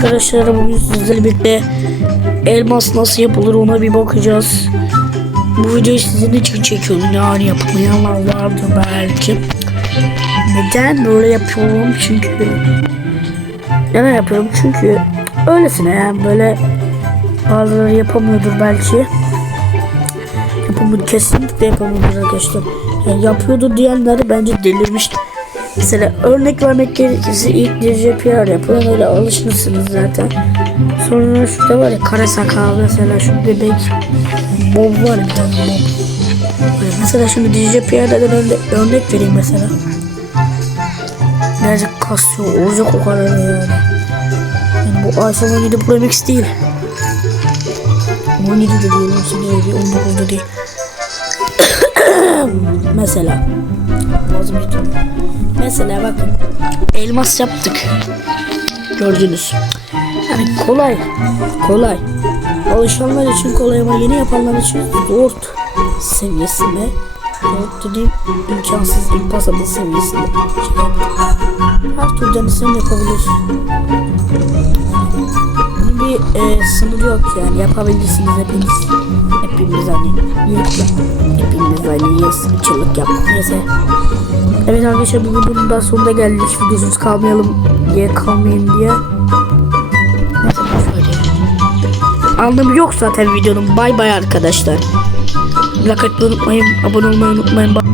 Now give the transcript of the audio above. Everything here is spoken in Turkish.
arkadaşlar bugün sizlerle birlikte elmas nasıl yapılır ona bir bakacağız. Bu videoyu sizin için çekiyorum yani yapmayanlar vardır belki. Neden böyle yapıyorum çünkü neden yapıyorum çünkü öylesine yani böyle bazıları yapamıyordur belki. Yapamıyordur kesinlikle yapamıyordur arkadaşlar. Yani yapıyordu diyenler bence delirmiş. Mesela örnek vermek gerekirse ilk DJPR yapın öyle alışmışsınız zaten. Sonra şurada var ya kara sakal mesela şu bebek Bob var bir tane Bob. Böyle mesela şimdi DJPR'den örne örnek vereyim mesela. Birazcık kasıyor olacak o kadar yani. yani bu iPhone 17 Pro Max değil. 17 de değil, 18 de değil, 19 da değil. mesela. Mesela bakın. Elmas yaptık. Gördünüz. Yani kolay. Kolay. Alışanlar için kolay ama yeni yapanlar için zor seviyesinde. Zor dediğim imkansız, impossible seviyesinde. Her türden sen yapabilirsin. E, sınırı yok yani yapabilirsiniz hepiniz. Hepimiz hani yürütme. Hepimiz hani yes, çığlık yapmak neyse. Evet arkadaşlar bugün bunun daha sonuna geldik. Videosuz kalmayalım diye kalmayayım diye. Neyse şöyle. Anlamı yok zaten videonun. Bay bay arkadaşlar. Like atmayı unutmayın. Abone olmayı unutmayın. Bye.